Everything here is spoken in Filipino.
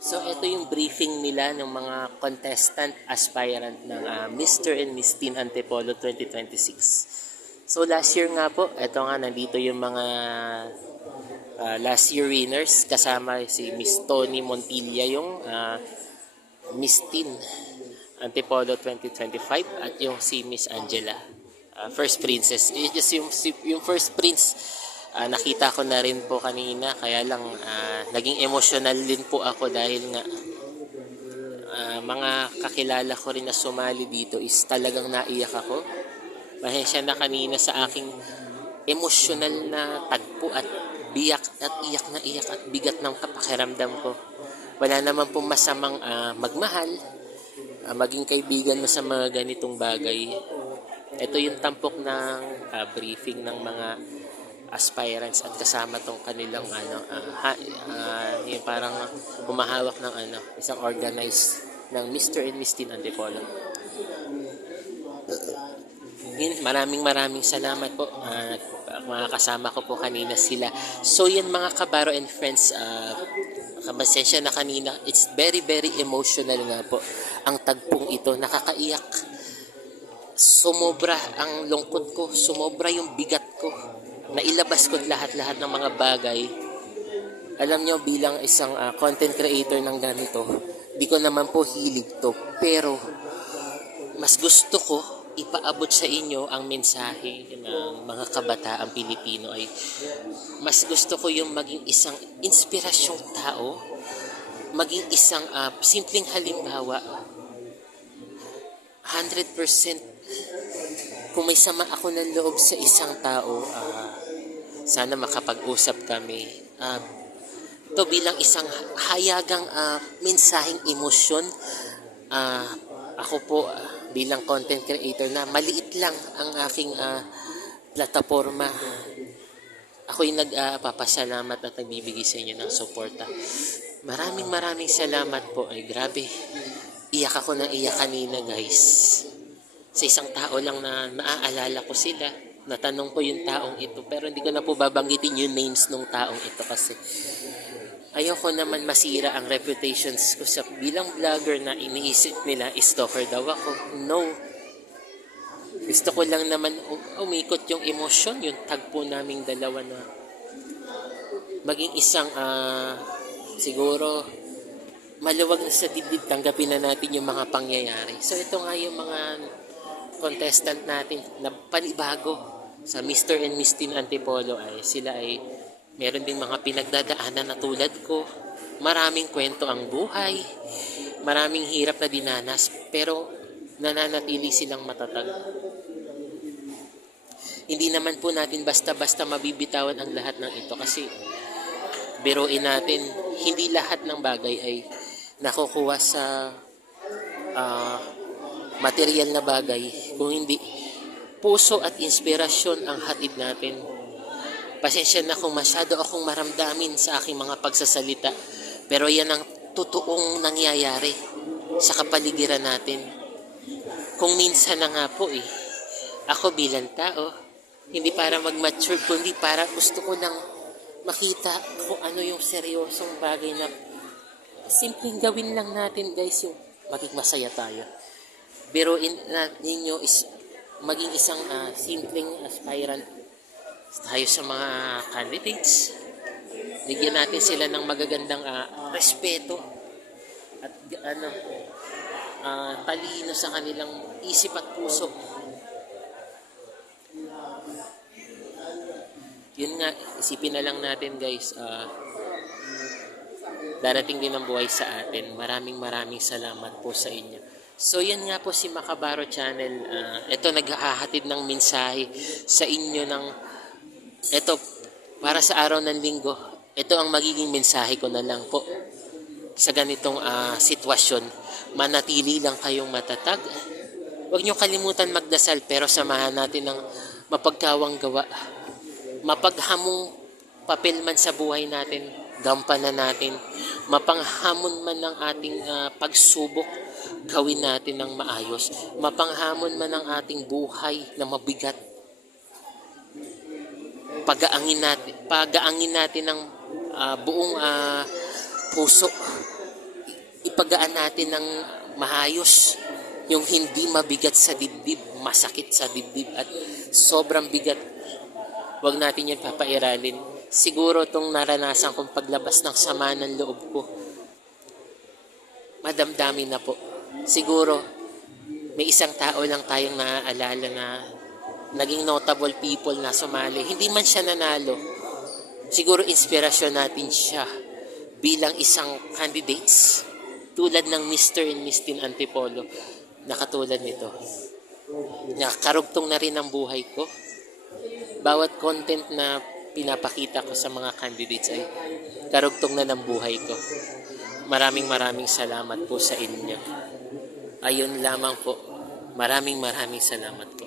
So, ito yung briefing nila ng mga contestant aspirant ng Mr. and Miss Teen Antipolo 2026. So, last year nga po, ito nga, nandito yung mga last year winners. Kasama si Miss Tony Montilla, yung Miss Teen Antipolo 2025, at yung si Miss Angela, First Princess. Yung First Prince, nakita ko na rin po kanina, kaya lang naging emotional din po ako dahil nga mga kakilala ko rin na sumali dito is talagang naiyak ako. Pasensya na kanina sa aking emotional na tagpo at biyak at iyak at bigat ng pakiramdam ko. Wala naman pong masamang magmahal, maging kaibigan mo sa mga ganitong bagay. Ito yung tampok ng briefing ng mga aspirants at kasama tong kanilang yung parang humahawak ng isang organized ng Mr. and Miss Teen Antipolo. Maraming salamat po. Mga kasama ko po kanina sila. So yan mga kabaro and friends, kabasensya na kanina, it's very emotional nga po ang tagpong ito. Nakakaiyak. Sumobra ang lungkot ko, sumobra yung bigat ko. Nailabas ko lahat ng mga bagay. Alam nyo, bilang isang content creator ng ganito, di ko naman po hilig to. Pero mas gusto ko ipaabot sa inyo ang mensahe ng mga kabataang Pilipino. Ay mas gusto ko yung maging isang inspirasyong tao, maging isang simpleng halimbawa. 100% kung may sama ako ng loob sa isang tao, sana makapag-usap kami. Ito bilang isang hayagang mensaheng emosyon. Ako po bilang content creator na maliit lang ang aking plataforma. Ako'y nagpapasalamat at nagbibigay sa inyo ng suporta. Maraming salamat po. Ay grabe, iyak ako ng iyak kanina, guys. Sa isang tao lang na naaalala ko sila. Natanong ko yung taong ito, pero hindi ko na po babanggitin yung names ng taong ito kasi ayoko naman masira ang reputations ko sa bilang vlogger na iniisip nila stalker daw ako. No. Gusto ko lang naman umikot yung emosyon, yung tagpo naming dalawa na maging isang siguro maluwag na sa dibdib, tanggapin na natin yung mga pangyayari. So ito nga yung mga contestant natin na panibago sa Mr. and Miss Teen Antipolo. Ay sila ay meron din mga pinagdadaanan na tulad ko. Maraming kwento ang buhay, maraming hirap na dinanas, pero nananatili silang matatag. Hindi naman po natin basta-basta mabibitawan ang lahat ng ito kasi biruin natin, hindi lahat ng bagay ay nakukuha sa material na bagay. Kung hindi, puso at inspirasyon ang hatid natin. Pasensya na kung masyado akong maramdamin sa aking mga pagsasalita, pero yan ang totoong nangyayari sa kapaligiran natin. Kung minsan na nga po ako bilang tao, hindi para mag-mature, kundi para gusto ko nang makita kung ano yung seryosong bagay na simpleng gawin lang natin, guys, yung maging masaya tayo. Biruin ninyo is maging isang simpleng aspirant tayo sa mga candidates. Bigyan natin sila ng magagandang respeto at talino sa kanilang isip at puso. Yun nga, isipin na lang natin, guys, darating din ang buhay sa atin. Maraming salamat po sa inyo. So yan nga po si Makabaro Channel. Ito naghahatid ng mensahe sa inyo ng ito para sa araw ng linggo. Ito ang magiging mensahe ko na lang po sa ganitong sitwasyon. Manatili lang kayong matatag. Huwag niyo kalimutan magdasal, pero samahan natin ng mapagkawang gawa. Mapaghamong papel man sa buhay natin, gampanan natin. Mapanghamon man ng ating pagsubok, gawin natin ng maayos. Mapanghamon man ang ating buhay na mabigat, pagaangin natin ng buong puso ipagaan natin ng maayos. Yung hindi mabigat sa dibdib, masakit sa dibdib at sobrang bigat. Huwag natin yun papairalin. Siguro itong naranasan kong paglabas ng sama ng loob ko, madamdamin na po. Siguro, may isang tao lang tayong naaalala na naging notable people na sumali. Hindi man siya nanalo. Siguro inspirasyon natin siya bilang isang candidates tulad ng Mr. and Miss Teen Antipolo na katulad nito. Nakakarugtong na rin ang buhay ko. Bawat content na pinapakita ko sa mga candidates ay karugtong na ng buhay ko. Maraming salamat po sa inyo. Ayun lamang po. Maraming salamat.